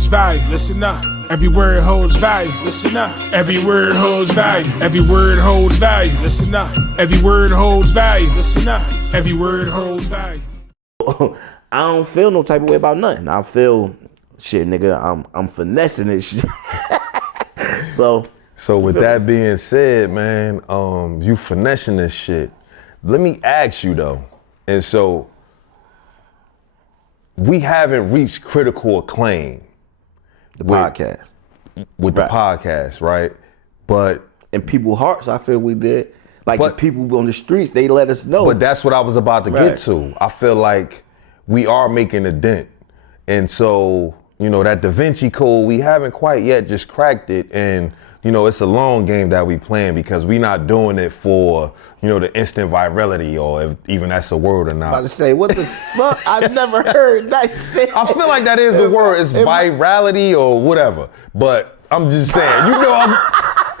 holds value. Listen up. Every word holds value. Listen up. Every word holds value. Every word holds value. Listen up. Every word holds value. Listen up. Every word holds value. I don't feel no type of way about nothing. I feel shit, nigga. I'm finessing this shit. So with that being said, man, you finessing this shit. Let me ask you though, and so we haven't reached critical acclaim. The podcast. With the podcast, right? But in people's hearts, I feel we did. Like the people on the streets, they let us know. But that's what I was about to get to. I feel like we are making a dent. And so, you know, that Da Vinci Code, we haven't quite yet just cracked it. And, you know, it's a long game that we playing because we not doing it for, you know, the instant virality, or if even that's a word or not. I'm about to say, what the fuck? I've never heard that shit. I feel like that is a word. It's virality or whatever. But I'm just saying, you know,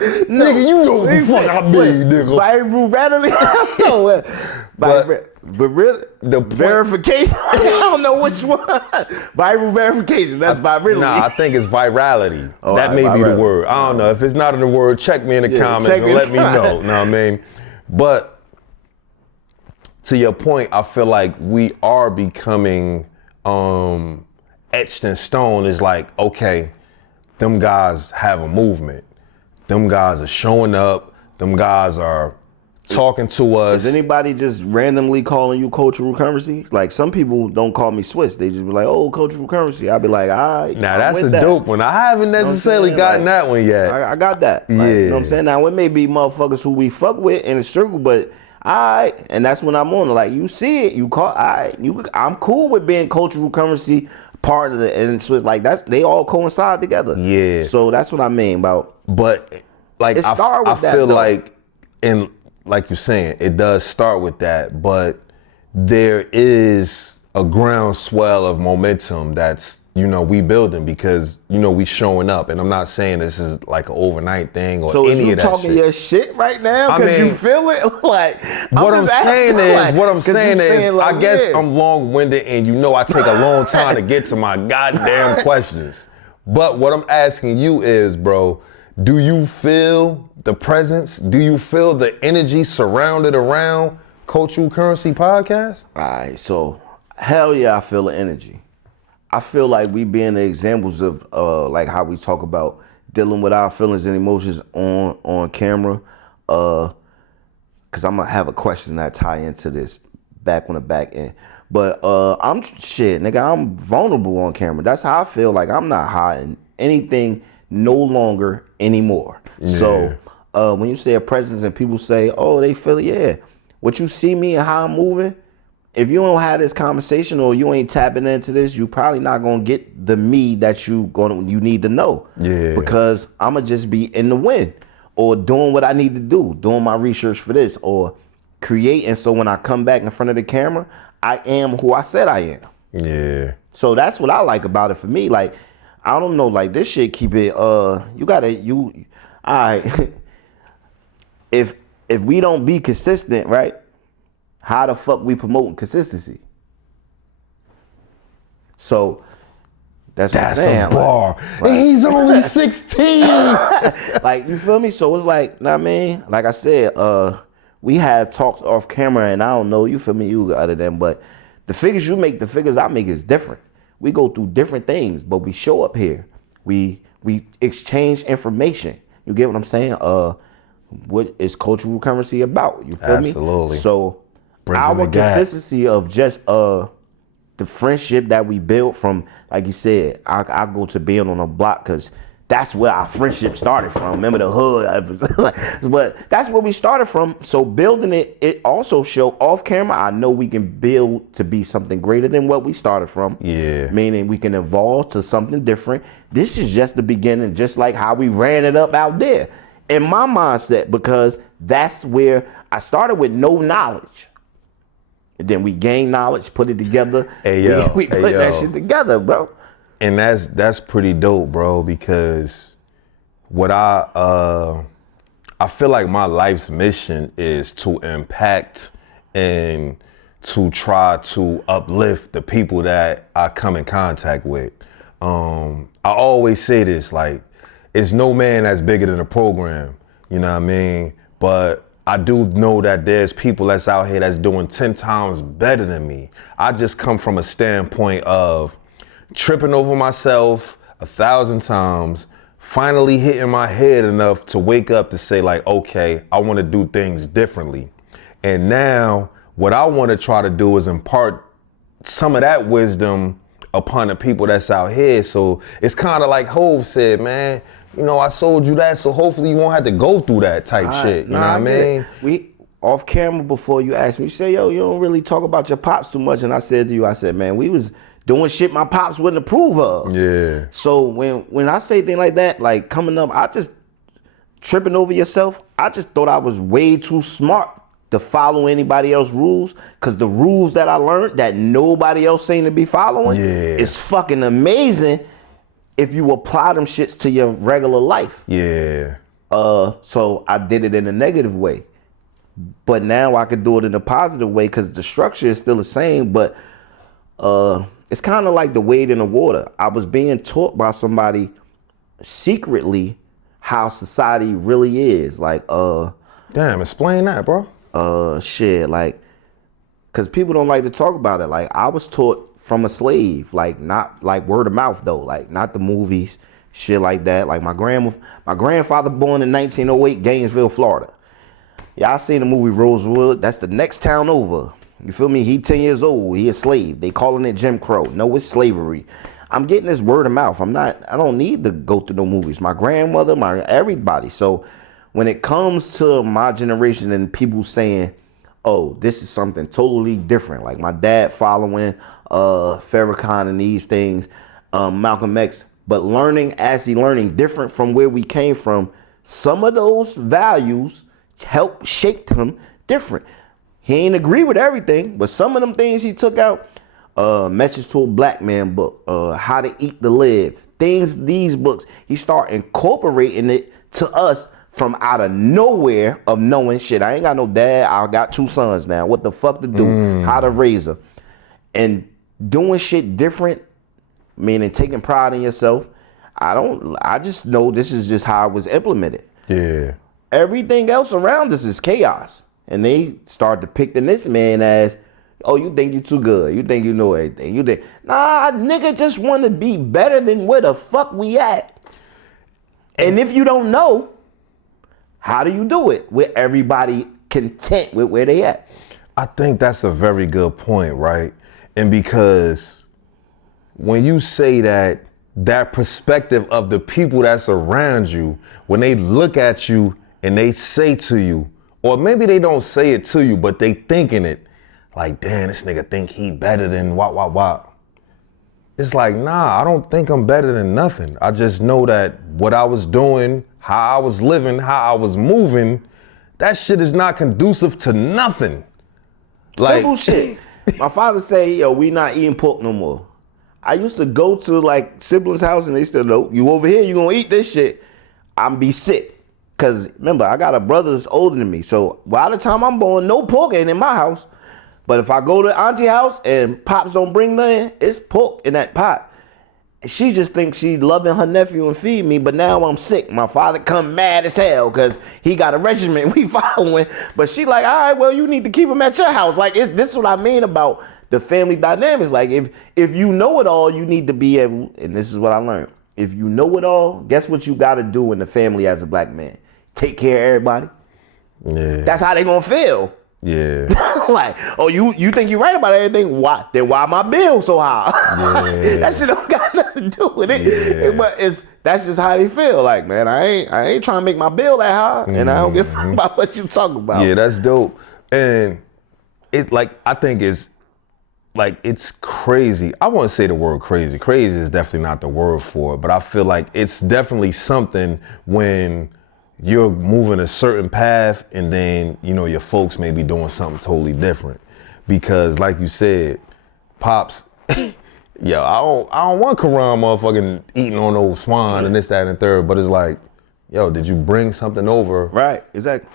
nigga, you know what the fuck I mean, nigga. Virality? No, the verification? I don't know which one. Viral verification, that's virality. Nah, I think it's virality. That may be the word. I don't know. If it's not in the word, check me in the comments and let me know. Know what I mean? But to your point, I feel like we are becoming etched in stone. Is like, okay, them guys have a movement. Them guys are showing up. Them guys are talking to us. Is anybody just randomly calling you cultural currency? Like, some people don't call me Swiss. They just be like, oh, cultural currency. I'll be like, all right. Now, that's a dope one. I haven't necessarily gotten that one yet. I got that. Like, you know what I'm saying? Now, it may be motherfuckers who we fuck with in a circle, but all right. And that's when I'm on. Like, you see it. You call, all right. I'm cool with being cultural currency part of it. And so it's like, they all coincide together. Yeah. So that's what I mean about. But, like, I feel like, in like you're saying, it does start with that, but there is a groundswell of momentum that's, you know, we building because, you know, we showing up. And I'm not saying this is like an overnight thing or any of that shit. So you talking your shit right now because you feel it? Like, what I'm saying is, like, I guess I'm long-winded and you know I take a long time to get to my goddamn questions. But what I'm asking you is, bro, do you feel the presence? Do you feel the energy surrounded around Cultural Currency Podcast? All right, so hell yeah, I feel the energy. I feel like we being the examples of like how we talk about dealing with our feelings and emotions on camera. Cause I'm gonna have a question that tie into this back on the back end. But I'm vulnerable on camera. That's how I feel. Like, I'm not hiding anything no longer anymore. Yeah. So when you say a presence and people say, oh, they feel it, yeah. What you see me and how I'm moving, if you don't have this conversation or you ain't tapping into this, you probably not gonna get the me that you need to know. Yeah. Because I'ma just be in the wind or doing what I need to do, doing my research for this or creating. So when I come back in front of the camera, I am who I said I am. Yeah. So that's what I like about it for me. Like, I don't know, like, this shit keep it, all right. If we don't be consistent, right, how the fuck we promoting consistency? So that's what I'm saying. That's a bar. Like, and he's only 16. Like, you feel me? So it's like, know what I mean? Like I said, we had talks off camera and I don't know, you feel me, you other than, but the figures you make, the figures I make is different. We go through different things, but we show up here. We exchange information. You get what I'm saying? What is cultural currency about? You feel me? Absolutely. So our consistency of just the friendship that we built from, like you said, I go to being on a block because that's where our friendship started from. Remember the hood? But that's where we started from. So building it also show off camera, I know we can build to be something greater than what we started from. Yeah. Meaning we can evolve to something different. This is just the beginning, just like how we ran it up out there. In my mindset, because that's where I started with no knowledge. And then we gained knowledge, put it together. We put that shit together, bro. And that's pretty dope, bro, because what I feel like my life's mission is to impact and to try to uplift the people that I come in contact with. I always say this, like, it's no man that's bigger than a program, you know what I mean? But I do know that there's people that's out here that's doing 10 times better than me. I just come from a standpoint of tripping over myself 1,000 times, finally hitting my head enough to wake up to say like, okay, I want to do things differently. And now what I want to try to do is impart some of that wisdom upon the people that's out here. So it's kind of like Hov said, man, you know, I sold you that, so hopefully you won't have to go through that type shit. You know what I mean? We off camera before you asked me, you say, yo, you don't really talk about your pops too much. And I said to you, I said, man, we was doing shit my pops wouldn't approve of. Yeah. So when I say things like that, like coming up, I just tripping over yourself. I just thought I was way too smart to follow anybody else's rules, because the rules that I learned that nobody else seemed to be following is fucking amazing if you apply them shits to your regular life. Yeah. So I did it in a negative way, but now I could do it in a positive way because the structure is still the same, but it's kind of like the weight in the water. I was being taught by somebody secretly how society really is. Like, damn, explain that, bro. Shit, like, cause people don't like to talk about it. Like, I was taught from a slave, like not like word of mouth though, like not the movies, shit like that. Like my grandfather born in 1908, Gainesville, Florida. Yeah, I seen the movie Rosewood. That's the next town over. You feel me? He 10 years old. He a slave. They calling it Jim Crow. No, it's slavery. I'm getting this word of mouth. I don't need to go through no movies. My grandmother, everybody. So when it comes to my generation and people saying, oh, this is something totally different, like my dad following Farrakhan and these things, Malcolm X, but learning different from where we came from, some of those values helped shape him different. He ain't agree with everything, but some of them things he took out, Message to a Black Man book, How to Eat to Live, these books, he started incorporating it to us from out of nowhere of knowing shit. I ain't got no dad. I got 2 sons now. What the fuck to do? How to raise them. And doing shit different, meaning taking pride in yourself. I just know this is just how it was implemented. Yeah. Everything else around us is chaos. And they start depicting this man as, oh, you think you too good. You think you know everything. You think, nah, nigga just want to be better than where the fuck we at. And if you don't know, how do you do it with everybody content with where they at? I think that's a very good point, right? And because when you say that perspective of the people that's around you, when they look at you and they say to you, or maybe they don't say it to you, but they thinking it, like, damn, this nigga think he better than what. It's like, nah, I don't think I'm better than nothing. I just know that what I was doing, how I was living, how I was moving, that shit is not conducive to nothing. Simple shit. My father say, yo, we not eating pork no more. I used to go to like siblings' house and they still know, you over here, you gonna eat this shit. I'm be sick. Cause remember, I got a brother that's older than me. So by the time I'm born, no pork ain't in my house. But if I go to auntie house and pops don't bring nothing, it's pork in that pot. And she just thinks she loving her nephew and feed me, but now I'm sick. My father come mad as hell because he got a regimen we following. But she like, all right, well, you need to keep him at your house. Like, this is what I mean about the family dynamics. Like, if you know it all, you need to be able, and this is what I learned. If you know it all, guess what you got to do in the family as a black man? Take care of everybody. Yeah. That's how they gonna feel. Yeah. Like, oh, you think you're right about everything? Why? Then why my bill so high? Yeah. That shit don't got nothing to do with it. Yeah. But that's just how they feel. Like, man, I ain't trying to make my bill that high, and I don't give a fuck about what you talk about. Yeah, that's dope. And it, like, I think it's crazy. I won't say the word crazy. Crazy is definitely not the word for it, but I feel like it's definitely something when you're moving a certain path and then, you know, your folks may be doing something totally different. Because like you said, Pops, yo, I don't want Karan motherfucking eating on old swine and this, that, and the third, but it's like, yo, did you bring something over? Right, exactly.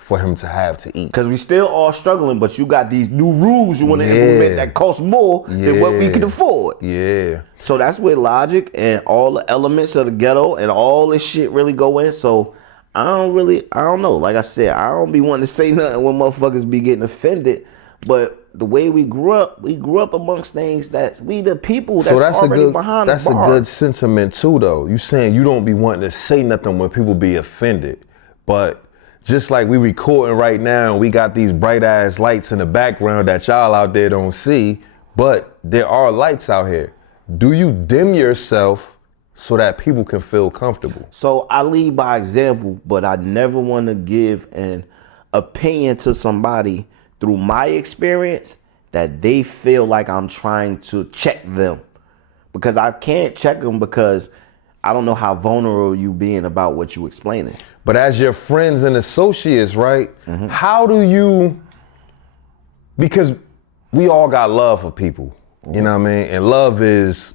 for him to have to eat. Because we still all struggling, but you got these new rules you want to implement that cost more than what we can afford. Yeah. So that's where logic and all the elements of the ghetto and all this shit really go in. So I don't know. Like I said, I don't be wanting to say nothing when motherfuckers be getting offended. But the way we grew up amongst things that we the people that's already behind the bar. That's a good sentiment too, though. You saying you don't be wanting to say nothing when people be offended. But just like we recording right now and we got these bright ass lights in the background that y'all out there don't see, but there are lights out here. Do you dim yourself so that people can feel comfortable? So I lead by example, but I never want to give an opinion to somebody through my experience that they feel like I'm trying to check them. Because I can't check them because I don't know how vulnerable you being about what you explaining. But as your friends and associates, right? Mm-hmm. How do you, because we all got love for people, you know what I mean? And love is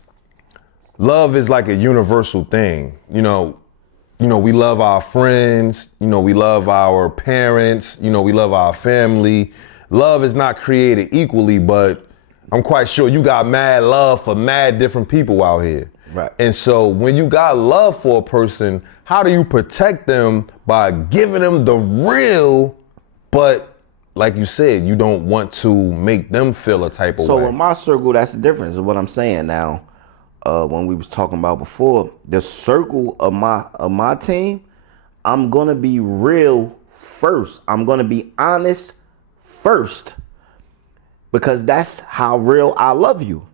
like a universal thing. You know, we love our friends, we love our parents, we love our family. Love is not created equally, but I'm quite sure you got mad love for mad different people out here. Right. And so when you got love for a person, how do you protect them by giving them the real, but like you said, you don't want to make them feel a type of way? So in my circle, that's the difference is what I'm saying now. When we was talking about before, the circle of my team, I'm gonna be real first. I'm gonna be honest first, because that's how real I love you.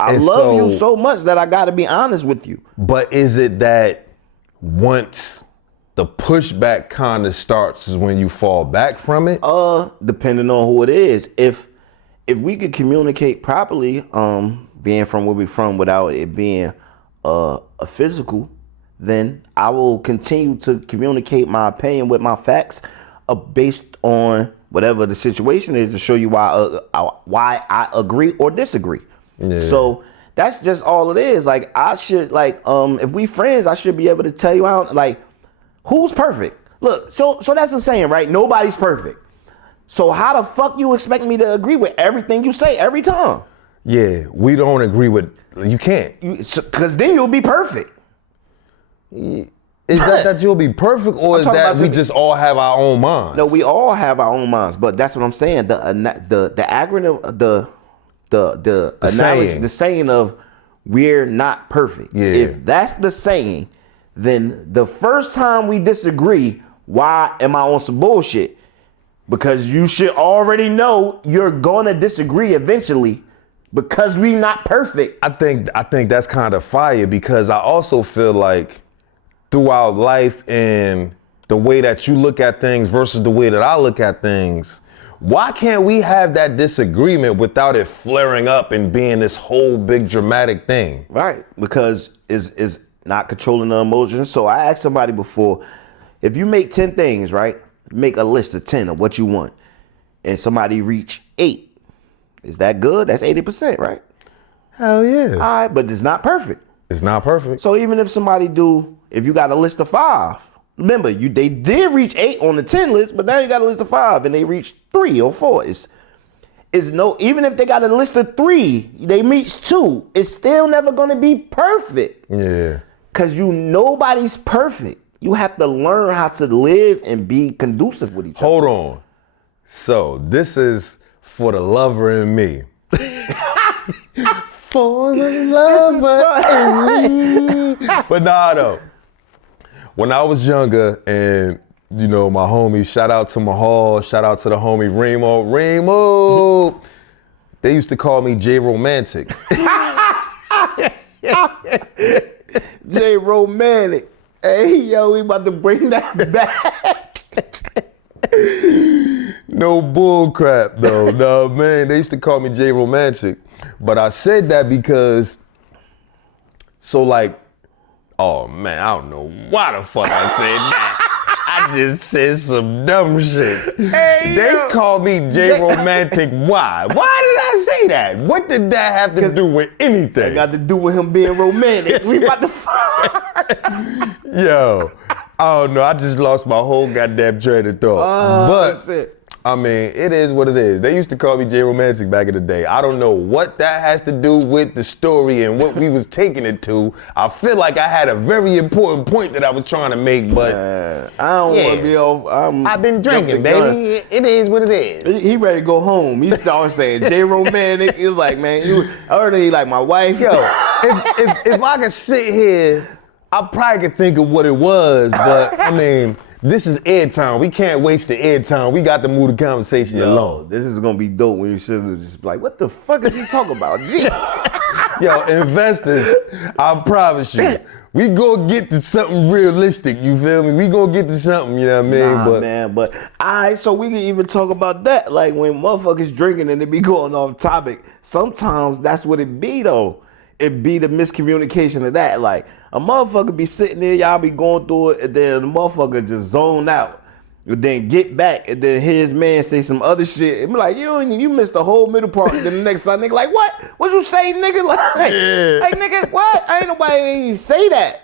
I love you so much that I gotta be honest with you. But is it that once the pushback kind of starts is when you fall back from it? Depending on who it is. If we could communicate properly, being from where we're from without it being a physical, then I will continue to communicate my opinion with my facts based on whatever the situation is to show you why I agree or disagree. Yeah. So that's just all it is. Like I should if we friends, I should be able to tell you out who's perfect. Look, so that's the saying, right? Nobody's perfect. So how the fuck you expect me to agree with everything you say every time? Yeah, we don't agree with, you can't. Because then you'll be perfect. Is that you'll be perfect, or is that we just all have our own minds? No, we all have our own minds, but that's what I'm saying. The acronym, the analogy, the saying of we're not perfect. Yeah. If that's the saying, then the first time we disagree, why am I on some bullshit? Because you should already know you're gonna disagree eventually, because we not perfect. I think that's kind of fire, because I also feel like throughout life and the way that you look at things versus the way that I look at things, why can't we have that disagreement without it flaring up and being this whole big dramatic thing? Right, because it's not controlling the emotions. So I asked somebody before, if you make 10 things, right? Make a list of 10 of what you want, and somebody reach 8. Is that good? That's 80%, right? Hell yeah. All right, but it's not perfect. It's not perfect. So even if if you got a list of 5, remember they did reach 8 on the 10 list, but now you got a list of 5 and they reached 3 or 4. Even if they got a list of 3, they reached 2, it's still never gonna be perfect. Yeah. Cause nobody's perfect. You have to learn how to live and be conducive with each other. Hold on. So this is for the lover in me. For the lover in me. But nah, though. When I was younger and, my homie, shout out to Mahal, shout out to the homie Remo. They used to call me J Romantic. J Romantic. Hey, yo, we about to bring that back. No bull crap, though. No, man, they used to call me J Romantic. But I said that because, oh, man, I don't know why the fuck I said that. I just said some dumb shit. Hey, they call me J Romantic. Why? Why did I say that? What did that have to do with anything? It got to do with him being romantic. We about to Yo, I don't know. I just lost my whole goddamn train of thought. But shit. I mean, it is what it is. They used to call me J Romantic back in the day. I don't know what that has to do with the story and what we was taking it to. I feel like I had a very important point that I was trying to make, but I don't want to be off. I've been drinking, baby. It is what it is. He ready to go home. He started saying J Romantic. He was like, man, I heard he like my wife. Yo, if I could sit here, I probably could think of what it was, but I mean, this is airtime. We can't waste the airtime. We got to move the conversation along. This is gonna be dope when you sit there just like, what the fuck is he talking about? Gee. Yo, investors, I promise you, we gonna get to something realistic. You feel me? We gonna get to something. You know what I mean? Man. But so we can even talk about that. Like when motherfuckers drinking and they be going off topic. Sometimes that's what it be though. It be the miscommunication of that. Like a motherfucker be sitting there, y'all be going through it, and then the motherfucker just zone out. And then get back, and then hear his man say some other shit. And be like, you missed the whole middle part. And then the next time, nigga, like, what? What you say, nigga? Like, nigga, what? Ain't nobody even say that.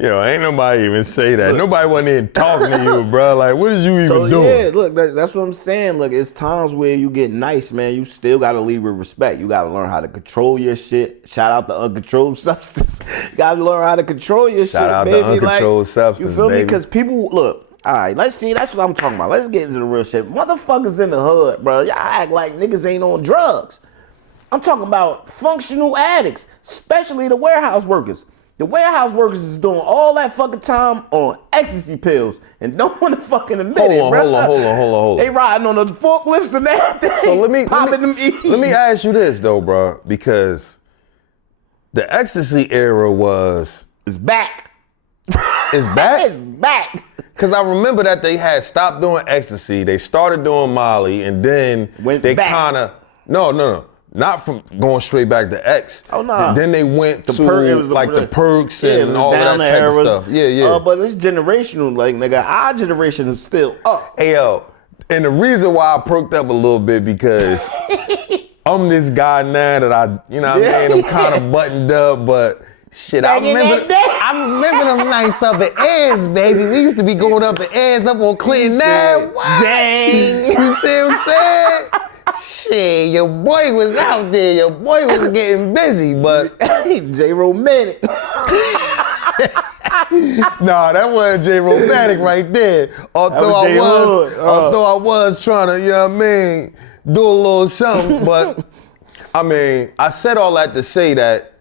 Yo, ain't nobody even say that. Nobody wasn't even talking to you, bro. Like, what is you even doing? Yeah, look, that's what I'm saying. Look, it's times where you get nice, man. You still got to lead with respect. You got to learn how to control your shit. Shout out to uncontrolled substance. You got to learn how to control your shit, baby. Shout out to uncontrolled substance, you feel baby. me? Because people, look, all right, let's see. That's what I'm talking about. Let's get into the real shit. Motherfuckers in the hood, bro. Y'all act like niggas ain't on drugs. I'm talking about functional addicts, especially the warehouse workers. The warehouse workers is doing all that fucking time on ecstasy pills and don't want to fucking admit it, bro. Hold on. They riding on those forklifts and everything. So let me ask you this though, bro, because the ecstasy era it's back. It's back? It's back. Because I remember that they had stopped doing ecstasy, they started doing Molly, and then they kind of, no. Not from going straight back to X. Oh, no. Then they went to the perks and all that type of stuff. Yeah. But it's generational. Like, nigga, our generation is still up. Hey, yo. And the reason why I perked up a little bit because I'm this guy now that I'm kind of buttoned up, but shit, I remember them nights up at Ed's, baby. We used to be going up at Ed's up on Clinton now. Dang. You see what I'm saying? Shit, your boy was out there. Your boy was getting busy, but J Romantic. Nah, that wasn't J Romantic right there. Although I was trying to, you know what I mean, do a little something. But I mean, I said all that to say that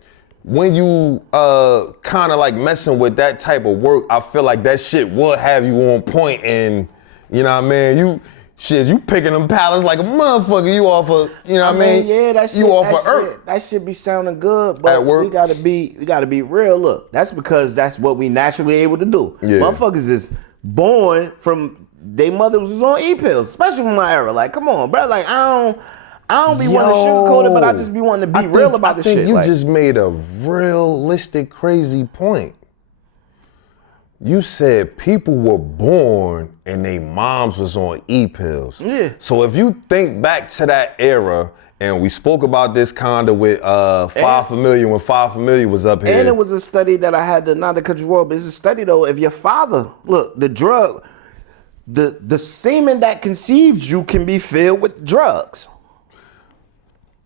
when you kind of like messing with that type of work, I feel like that shit will have you on point, and you know what I mean. You picking them pallets like a motherfucker. You off of, you know what I mean? Yeah, that shit. You off of Earth. That shit be sounding good, but at work. we gotta be real. Look, that's because that's what we naturally able to do. Yeah. Motherfuckers is born from their mother was on e-pills, especially from my era. Like, come on, bro. Like, I don't be wanting to sugarcoat it, but I just be wanting to be real about the shit. I think you just made a realistic, crazy point. You said people were born and their moms was on e-pills. Yeah. So if you think back to that era, and we spoke about this kinda with Five Familiar when Five Familiar was up here. And it was a study that I had to, not to cut you off, but it's a study though, if your father, look, the drug, the semen that conceived you can be filled with drugs.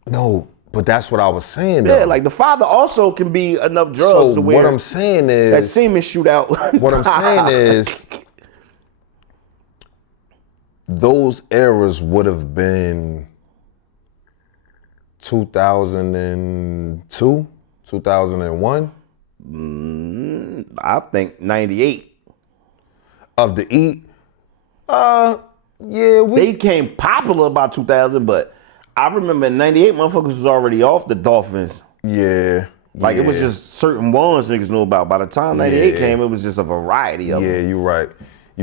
No, but that's what I was saying though. Yeah, like the father also can be enough drugs to where what I'm saying is that semen shoot out. What I'm saying is those eras would have been 2002, 2001. I think 98. Of the E? They became popular about 2000, but I remember in 98, motherfuckers was already off the Dolphins. Yeah. Like it was just certain ones niggas knew about. By the time 98 came, it was just a variety of them. Yeah, you're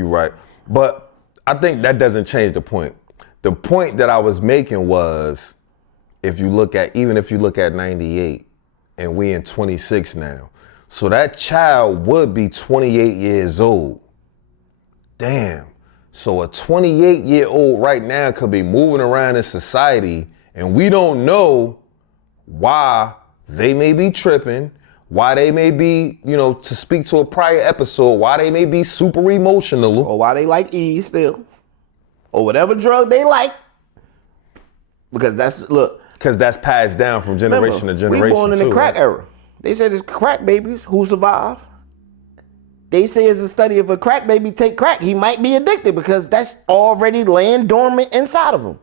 right. But I think that doesn't change the point. The point that I was making was, if you look at 98, and we in 26 now, so that child would be 28 years old. Damn. So a 28-year-old right now could be moving around in society, and we don't know why they may be tripping, why they may be, to speak to a prior episode, why they may be super emotional. Or why they like E still. Or whatever drug they like. Because that's passed down from generation to generation. We born in the crack era. They said it's crack babies who survive. They say it's a study if a crack baby take crack, he might be addicted because that's already laying dormant inside of him.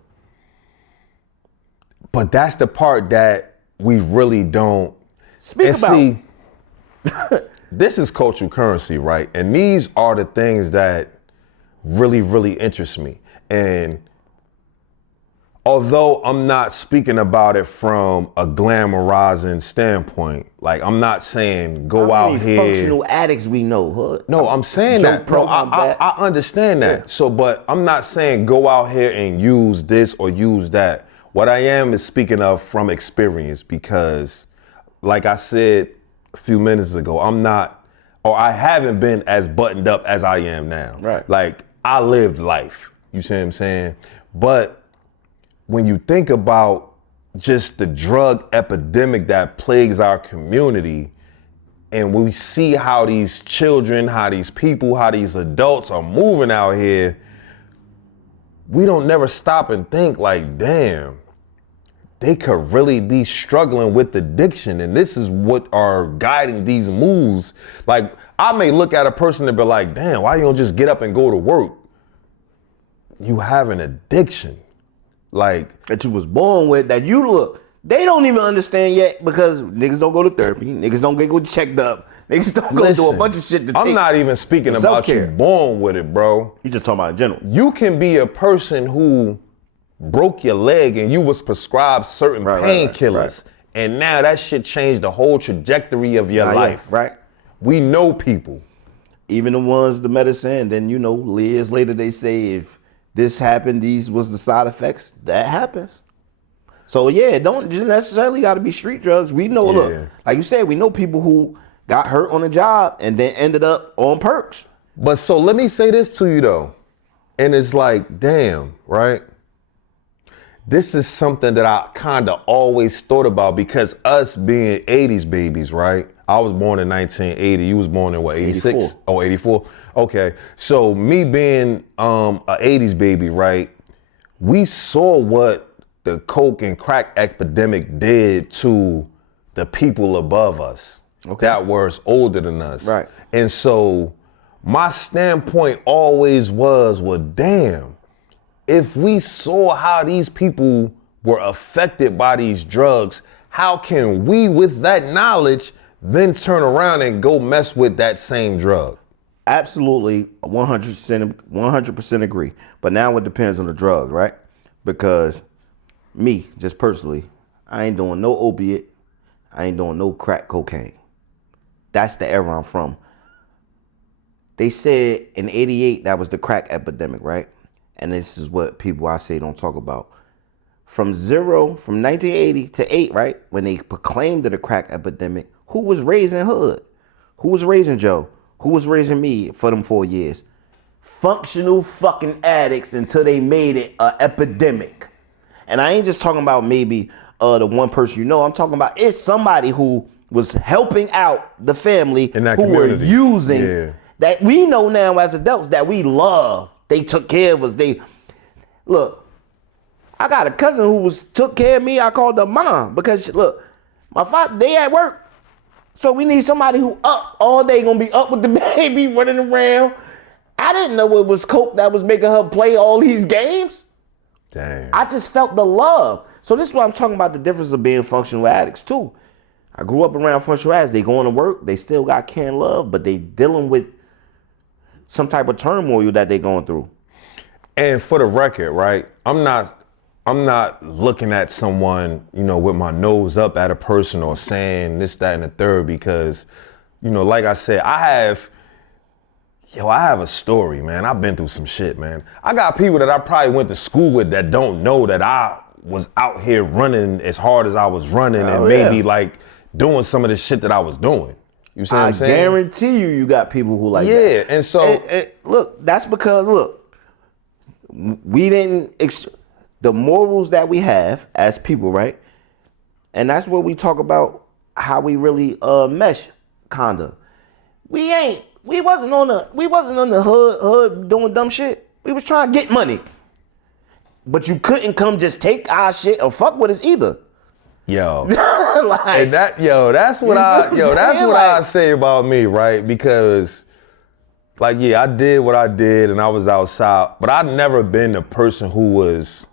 But that's the part that we really don't speak about. See, this is cultural currency, right? And these are the things that really, really interest me. And although I'm not speaking about it from a glamorizing standpoint, like I'm not saying go out here. Functional addicts we know, Hood. No, I'm saying that, bro. I understand that. Yeah. So, but I'm not saying go out here and use this or use that. What I am is speaking of from experience because, like I said a few minutes ago, I haven't been as buttoned up as I am now. Right. Like I lived life. You see what I'm saying? But when you think about just the drug epidemic that plagues our community, and we see how these children, how these people, how these adults are moving out here, we don't never stop and think like, damn, they could really be struggling with addiction. And this is what are guiding these moves. Like, I may look at a person and be like, damn, why you don't just get up and go to work? You have an addiction. Like that you was born with, that you look, they don't even understand yet because niggas don't go to therapy, niggas don't get checked up, niggas don't go do a bunch of shit to I'm not even speaking about self-care. You born with it, bro. You just talking about in general. You can be a person who broke your leg and you was prescribed certain painkillers, and now that shit changed the whole trajectory of your life. Yeah, right. We know people. Even the ones, the medicine, then years later they say if this happened, these was the side effects. That happens. So yeah, it don't necessarily got to be street drugs. We know, look, like you said, we know people who got hurt on a job and then ended up on perks. But so let me say this to you though. And it's like, damn, right? This is something that I kind of always thought about because us being 80s babies, right? I was born in 1980. You was born in what, 86? 84. Oh, 84? Okay. So me being a 80s baby, right? We saw what the coke and crack epidemic did to the people above us that was older than us. Right. And so my standpoint always was, well, damn, if we saw how these people were affected by these drugs, how can we, with that knowledge, then turn around and go mess with that same drug? Absolutely, 100% agree. But now it depends on the drug, right? Because me, just personally, I ain't doing no opiate. I ain't doing no crack cocaine. That's the era I'm from. They said in 88, that was the crack epidemic, right? And this is what people I say don't talk about. From 1980 to 8, right? When they proclaimed it a crack epidemic, who was raising Hood? Who was raising Joe? Who was raising me for them 4 years? Functional fucking addicts until they made it an epidemic. And I ain't just talking about maybe the one person I'm talking about it's somebody who was helping out the family in that who community. Were using that we know now as adults that we love. They took care of us. Look, I got a cousin who took care of me. I called her mom because look, my father, they at work. So we need somebody who up all day, gonna be up with the baby, running around. I didn't know it was coke that was making her play all these games. Damn. I just felt the love. So this is what I'm talking about, the difference of being functional addicts too. I grew up around functional addicts. They going to work, they still got canned love, but they dealing with some type of turmoil that they going through. And for the record, right, I'm not looking at someone, with my nose up at a person or saying this, that, and the third because, like I said, I have a story, man. I've been through some shit, man. I got people that I probably went to school with that don't know that I was out here running as hard as I was running and maybe like doing some of the shit that I was doing. You see what I'm saying? I guarantee you got people who like that. Yeah, and so... look, that's because, we didn't... the morals that we have as people, right? And that's what we talk about how we really mesh, kinda. We wasn't on the hood doing dumb shit. We was trying to get money. But you couldn't come just take our shit or fuck with us either. Yo. Like, and that's what I say about me, right? Because like, yeah, I did what I did and I was outside, but I've never been the person who was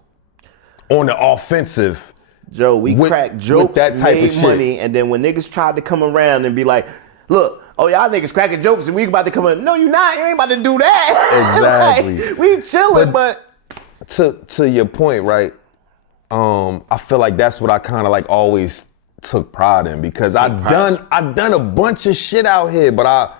on the offensive. Joe, we cracked jokes, that type made of money, and then when niggas tried to come around and be like, look, oh, y'all niggas cracking jokes and we about to come in. No, you not. You ain't about to do that. Exactly. Like, we chilling, but to your point, right? I feel like that's what I kind of like always took pride in because I've done a bunch of shit out here, but I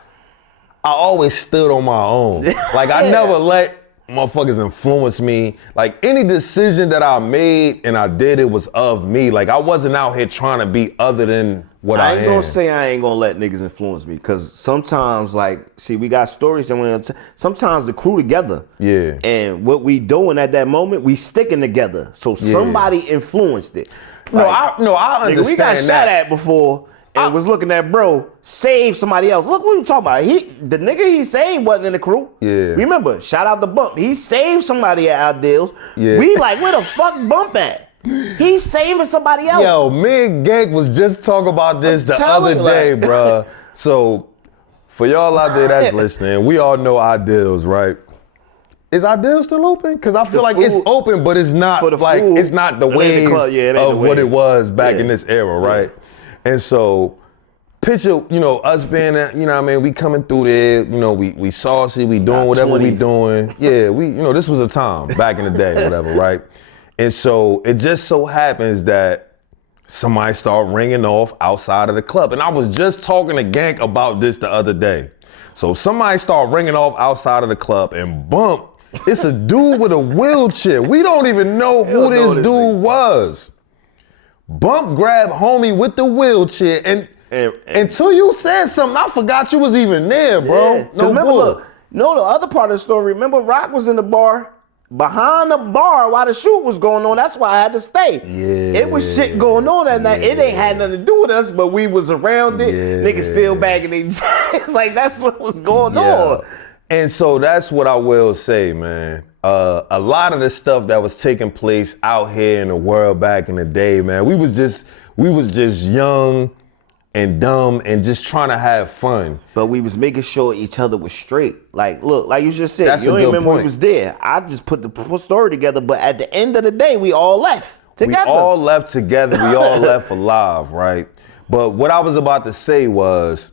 always stood on my own. Like I never let motherfuckers influence me. Like any decision that I made and I did, it was of me. Like I wasn't out here trying to be other than what I am. I ain't gonna say I ain't gonna let niggas influence me, cause sometimes, like, see, we got stories and sometimes the crew together. Yeah. And what we doing at that moment, we sticking together. So somebody influenced it. Like, I understand. Nigga, we got shot at before and was looking at bro save somebody else. Look what you talking about. The nigga he saved wasn't in the crew. Yeah. Remember, shout out to Bump. He saved somebody at our deals. Yeah. We like, where the fuck Bump at? He's saving somebody else. Yo, me and Gank was just talking about this the other day, bruh. So, for y'all out there that's listening, we all know Ideals, right? Is Ideals still open? Because I feel like it's open, but it's not like food, it's not the wave of what it was back in this era, right? And so, picture, us being, you know what I mean, we coming through there, we saucy, we doing whatever 20s. We doing. Yeah, this was a time back in the day, whatever, right? And so it just so happens that somebody started ringing off outside of the club. And I was just talking to Gank about this the other day. So somebody started ringing off outside of the club and Bump, it's a dude with a wheelchair. We don't even know who this dude was. Bump grabbed homie with the wheelchair and until you said something, I forgot you was even there, bro. Yeah. Remember, the other part of the story, remember Rock was in the bar? Behind the bar while the shoot was going on. That's why I had to stay. Yeah. It was shit going on that night. It ain't had nothing to do with us, but we was around it. Yeah. Niggas still bagging their jacks. Like, that's what was going on. And so that's what I will say, man. A lot of the stuff that was taking place out here in the world back in the day, man, we was just young and dumb and just trying to have fun. But we was making sure each other was straight. Like, look, like you just said, that's you don't even remember point. we was there. I just put the story together, but at the end of the day, we all left together. We all left together. We all left alive, right? But what I was about to say was,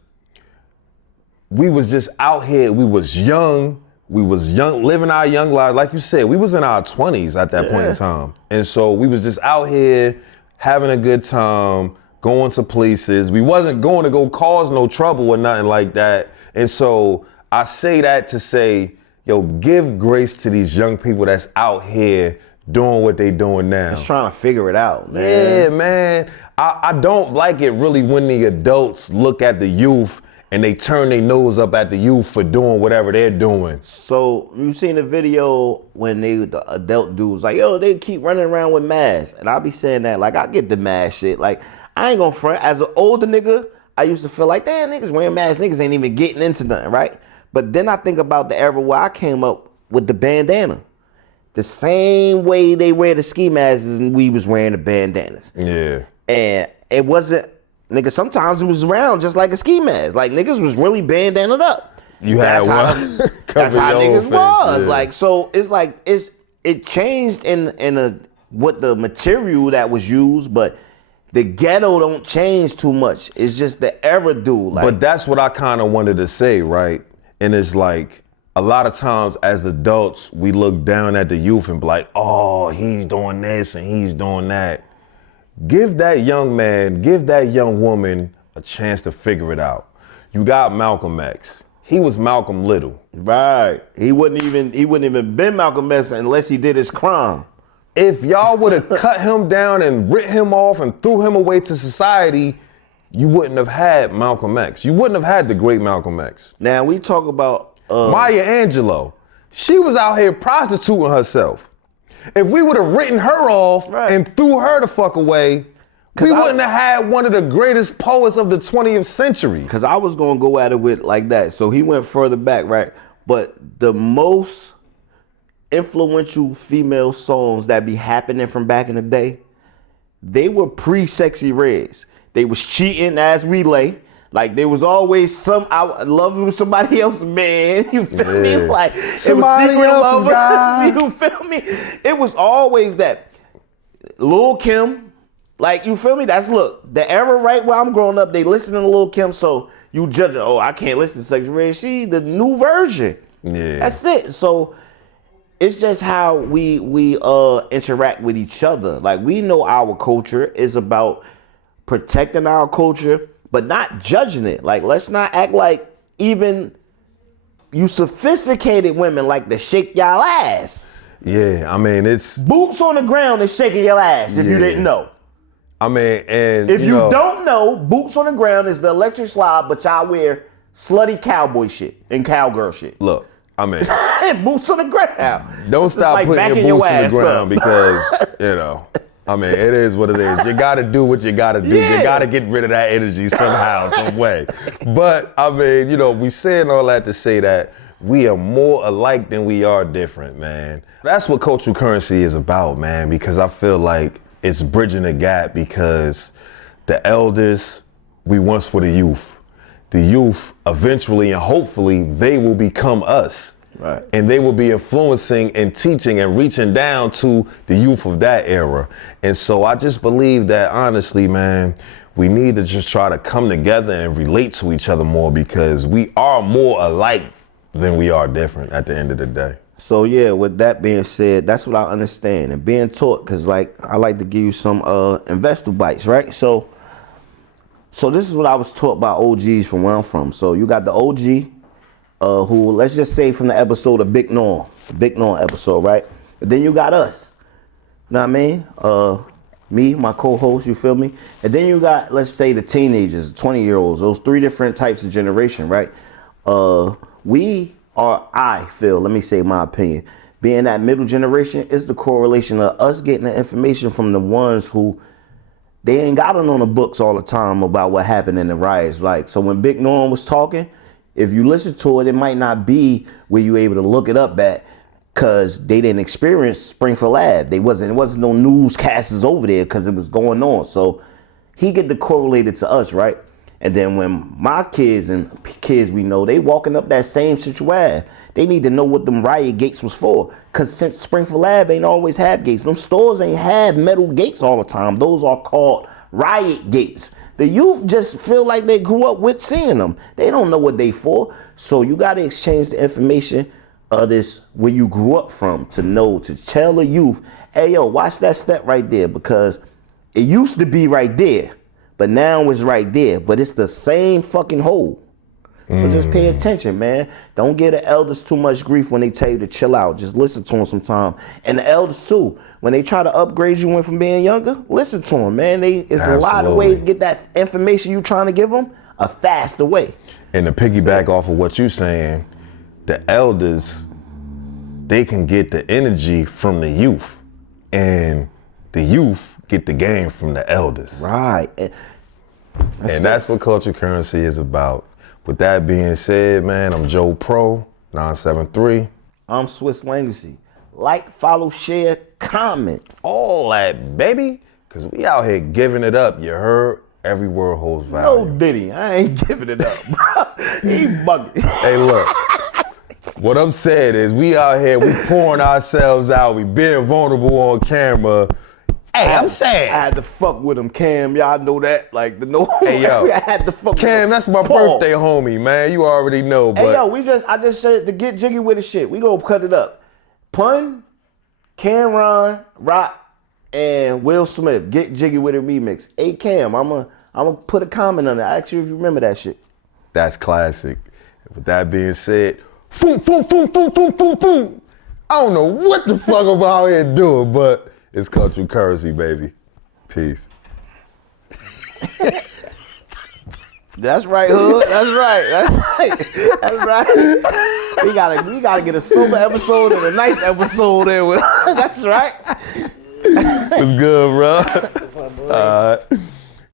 we was just out here. We was young, living our young lives. Like you said, we was in our 20s at that point in time. And so we was just out here having a good time, going to places. We wasn't going to go cause no trouble or nothing like that. And so I say that to say, yo, give grace to these young people that's out here doing what they doing now. Just trying to figure it out, man. Yeah, man. I don't like it really when the adults look at the youth and they turn their nose up at the youth for doing whatever they're doing. So you seen the video when the adult dudes like, yo, they keep running around with masks. And I'll be saying that, like, I get the mask shit. Like, I ain't gonna front. As an older nigga, I used to feel like, damn, niggas wearing masks, niggas ain't even getting into nothing, right? But then I think about the era where I came up with the bandana. The same way they wear the ski masks and we was wearing the bandanas. Yeah. And it wasn't, nigga, sometimes it was around just like a ski mask. Like, niggas was really bandanaed up. You had one. That's how niggas was. Yeah. Like, so it's like, it changed in what the material that was used, but the ghetto don't change too much. It's just the era do. Like, but that's what I kind of wanted to say, right? And it's like, a lot of times as adults, we look down at the youth and be like, oh, he's doing this and he's doing that. Give that young man, give that young woman a chance to figure it out. You got Malcolm X. He was Malcolm Little. Right. He wouldn't even been Malcolm X unless he did his crime. If y'all would have cut him down and ripped him off and threw him away to society, you wouldn't have had Malcolm X. You wouldn't have had the great Malcolm X. Now we talk about Maya Angelou. She was out here prostituting herself. If we would have written her off and threw her the fuck away, We wouldn't have had one of the greatest poets of the 20th century. Because I was going to go at it with like that. So he went further back, right? But the most influential female songs that be happening from back in the day, they were pre-Sexy Reds. They was cheating as we lay. Like there was always some I love with somebody else, man. You feel me? Like somebody it was secret else, lovers. You feel me? It was always that. Lil' Kim, like you feel me? That's look, the era right where I'm growing up, they listening to Lil' Kim, so you judge her, I can't listen to Sexy Red. She the new version. Yeah. That's it. So it's just how we interact with each other. Like we know our culture is about protecting our culture, but not judging it. Like, let's not act like even you sophisticated women like to shake y'all ass. Yeah, I mean, it's... Boots on the ground is shaking your ass if you didn't know. I mean, and if you don't know, boots on the ground is the electric slide, but y'all wear slutty cowboy shit and cowgirl shit. Look, I mean... boots on the ground. Don't stop like putting your boots on the ground because, you know... I mean, it is what it is. You got to do what you got to do. Yeah. You got to get rid of that energy somehow, some way. But, I mean, you know, we saying all that to say that we are more alike than we are different, man. That's what cultural currency is about, man, because I feel like it's bridging the gap because the elders, we once were the youth. The youth, eventually and hopefully, they will become us. Right. And they will be influencing and teaching and reaching down to the youth of that era. And so I just believe that, honestly, man, we need to just try to come together and relate to each other more because we are more alike than we are different at the end of the day. So, yeah, with that being said, that's what I understand. And being taught, because, like, I like to give you some investor bites, right? So this is what I was taught by OGs from where I'm from. So you got the OG, who, let's just say from the episode of Big Norm episode, right? And then you got us, you know what I mean? Me, my co-host, you feel me? And then you got, let's say, the teenagers, 20-year-olds, those three different types of generation, right? I feel, let me say my opinion, being that middle generation is the correlation of us getting the information from the ones who they ain't got it on the books all the time about what happened in the riots. Like, so when Big Norm was talking, if you listen to it, it might not be where you able to look it up at because they didn't experience Springfield Ave. It wasn't no newscasters over there because it was going on. So he get the correlated to us, right? And then when my kids and kids we know, they walking up that same situation, they need to know what them riot gates was for. Because since Springfield Ave ain't always have gates, them stores ain't have metal gates all the time. Those are called riot gates. The youth just feel like they grew up with seeing them. They don't know what they for. So you got to exchange the information of this where you grew up from to know, to tell the youth, hey, yo, watch that step right there because it used to be right there, but now it's right there. But it's the same fucking hole. So just pay attention, man. Don't give the elders too much grief when they tell you to chill out. Just listen to them sometime. And the elders too, when they try to upgrade you from being younger, listen to them, man. It's a lot of ways to get that information you trying to give them a faster way. And to piggyback off of what you're saying, the elders, they can get the energy from the youth, and the youth get the game from the elders. Right. And that's what cultural currency is about. With that being said, man, I'm Joe Pro, 973. I'm Swiss Legacy. Like, follow, share, comment. All that, baby. Because we out here giving it up. You heard? Every word holds value. No Diddy, I ain't giving it up, bro. He bugging. Hey, look. What I'm saying is we out here, we pouring ourselves out. We being vulnerable on camera. Hey, I'm saying. I had to fuck with him, Cam. Y'all know that. Like, hey, yo. I had to fuck Cam, with him. that's my birthday homie, man. You already know, but. Hey, yo, I just said to get jiggy with the shit. We gonna cut it up. Pun, Cameron, Rock, and Will Smith. Get jiggy with it remix. Hey, Cam, I'm gonna put a comment on it. I ask you if you remember that shit. That's classic. With that being said, foom, foom, foom, foom, foom, foom, foom. I don't know what the fuck I'm out here doing, but it's cultural currency, baby. Peace. That's right, Hood. That's right. That's right. That's right. We gotta get a sober episode and a nice episode there. That's right. It's good, bro. man.